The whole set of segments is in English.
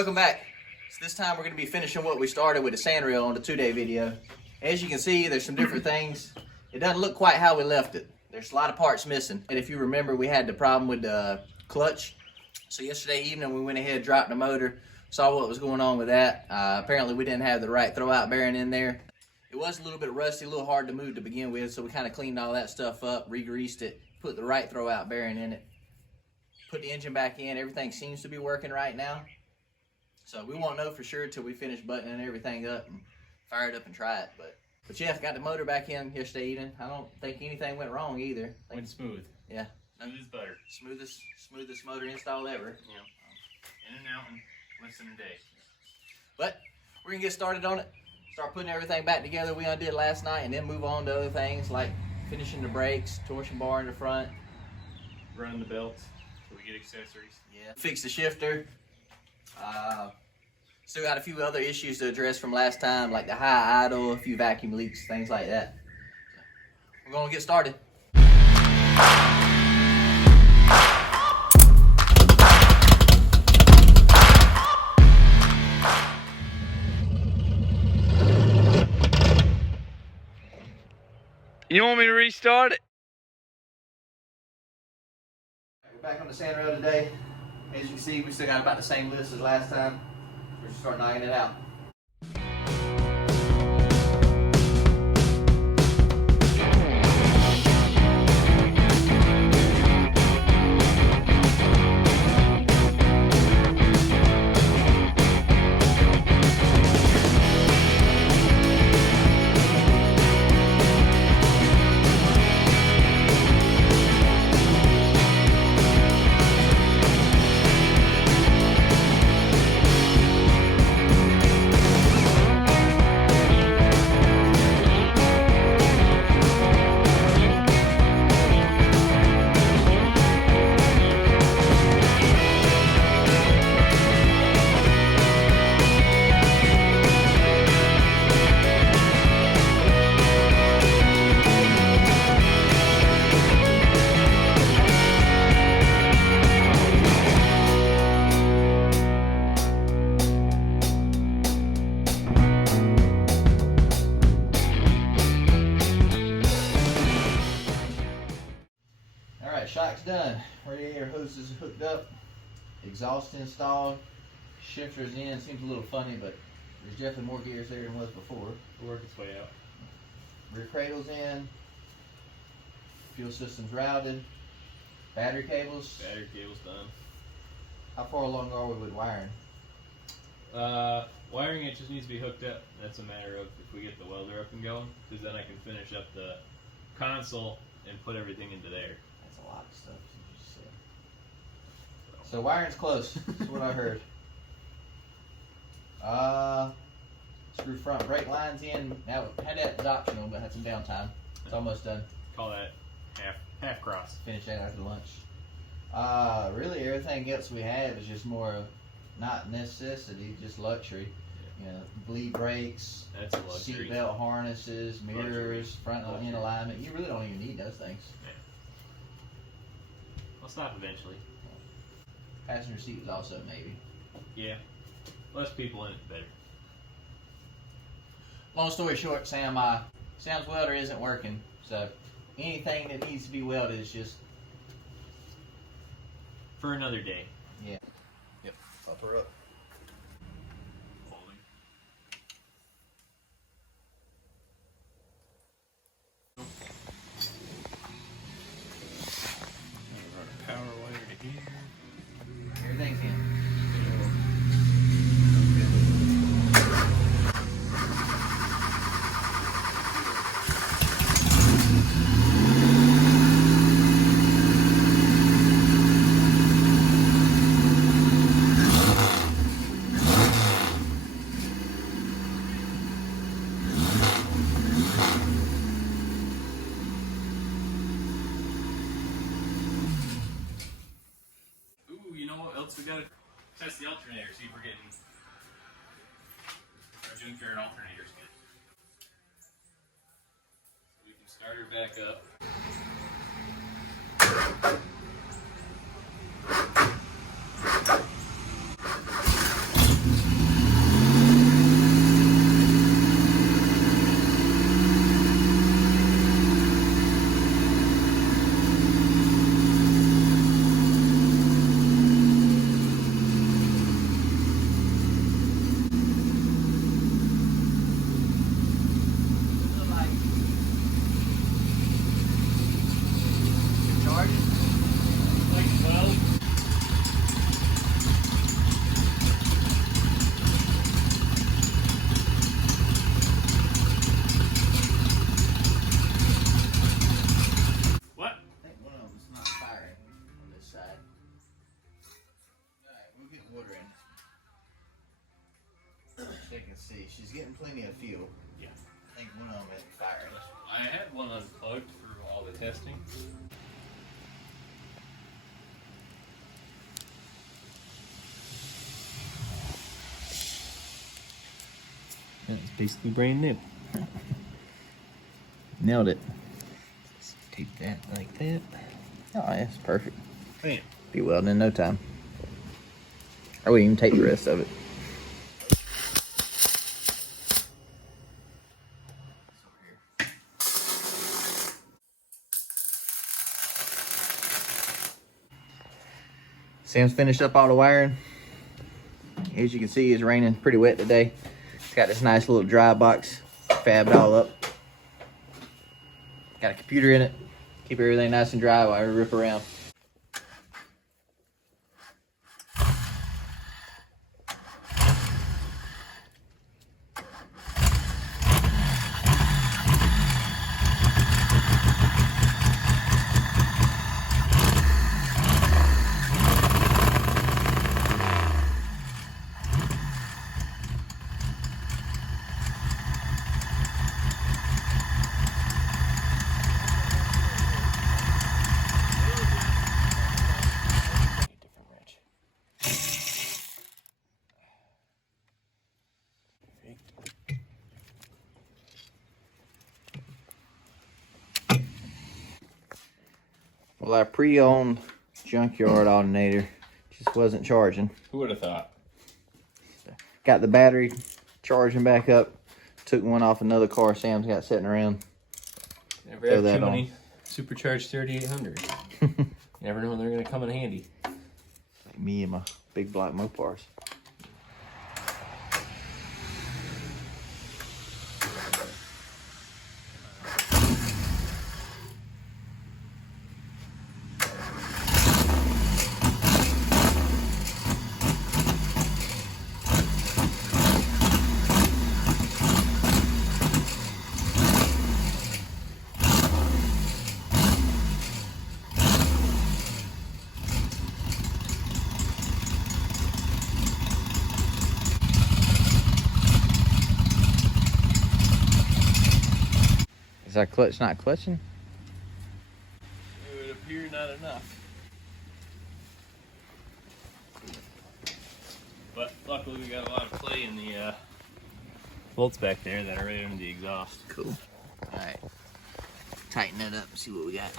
Welcome back. So this time we're going to be finishing what we started with the sand rail on the 2-day video. As you can see, there's some different things. It doesn't look quite how we left it. There's a lot of parts missing. And if you remember, we had the problem with the clutch. So yesterday evening we went ahead, dropped the motor, saw what was going on with that. Apparently we didn't have the right throwout bearing in there. It was a little bit rusty, a little hard to move to begin with, so we kind of cleaned all that stuff up, re-greased it, put the right throwout bearing in it, put the engine back in. Everything seems to be working right now. So we won't know for sure until we finish buttoning everything up and fire it up and try it. But yeah, got the motor back in yesterday evening. I don't think anything went wrong either. Went smooth. Yeah. Smooth as butter. Smoothest motor install ever. Yeah. In and out in less than a day. But we're gonna get started on it. Start putting everything back together we undid last night, and then move on to other things like finishing the brakes, torsion bar in the front, Running the belts so we get accessories. Yeah. Fix the shifter. Still got a few other issues to address from last time, like the high idle, a few vacuum leaks, things like that. We're gonna get started. You want me to restart it? We're back on the sand rail today. As you can see, we still got about the same list as last time. We're just starting knocking it out. Shock's done. Radiator hose is hooked up. Exhaust installed. Shifter's in. Seems a little funny, but there's definitely more gears there than was before. It'll work its way out. Rear cradle's in. Fuel system's routed. Battery cables. Battery cable's done. How far along are we with wiring? Wiring, it just needs to be hooked up. That's a matter of if we get the welder up and going, because then I can finish up the console and put everything into there. That's a lot of stuff. So wiring's close. That's what I heard. Screw front brake lines in. Now had that as optional, but had some downtime. It's almost done. Call that half cross. Finish that after lunch. Really everything else we have is just more of not necessity, just luxury. You know, bleed brakes, That's a luxury. seatbelt harnesses, mirrors, Luxury. front and end alignment. You really don't even need those things. Yeah. I'll stop eventually. Passenger seat was also maybe. Yeah. Less people in it, the better. Long story short, Sam's welder isn't working, so anything that needs to be welded is just For another day. yeah. Yep. Up her up. Holding. Run a power wire to here. Everything's in. else we gotta test the alternator, see if we're getting our junkyard alternators good. So we can start her back up. Put her in. So you can see, she's getting plenty of fuel. Yeah. I think one of them is firing. I had one unplugged for all the testing. It's basically brand new. Nailed it. Let's tape that like that. Oh, that's perfect. Bam. Be welding in no time. I wouldn't even take the rest of it. Sam's finished up all the wiring. As you can see, it's raining pretty wet today. It's got this nice little dry box, fabbed all up. Got a computer in it. Keep everything nice and dry while we rip around. Well, our pre-owned junkyard alternator just wasn't charging. Who would have thought? Got the battery charging back up. Took one off another car Sam's got sitting around. Never have too many Supercharged 3800s. Never know when they're going to come in handy. Like me and my big black Mopars. Is our clutch not clutching? It would appear not enough. But luckily we got a lot of play in the bolts back there that are right under the exhaust. Cool. Alright. Tighten that up and see what we got.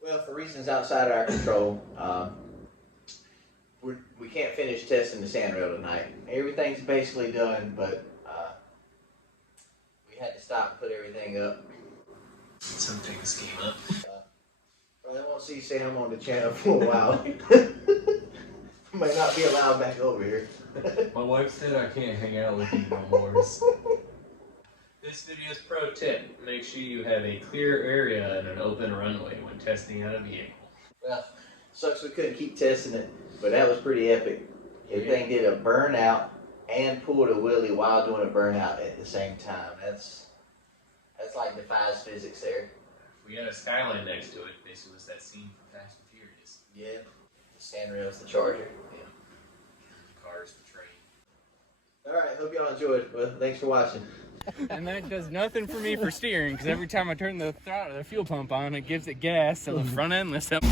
Well, for reasons outside our control, we can't finish testing the sandrail tonight. Everything's basically done, but we had to stop and put everything up. Some things came up. Probably won't see Sam on the channel for a while. May not be allowed back over here. My wife said I can't hang out with you no more. This video's pro tip: make sure you have a clear area and an open runway when testing out a vehicle. Well, sucks we couldn't keep testing it, but that was pretty epic. Everything did a burnout and pulled a wheelie while doing a burnout at the same time. That's like defies physics there. We got a skyline next to it. Basically, was that scene from Fast and Furious. Yeah. The sandrail's the charger. Yeah. The car's the train. Alright, hope y'all enjoyed. Well, thanks for watching. And that does nothing for me for steering, because every time I turn the throttle, the fuel pump on, it gives it gas, so the front end lifts up.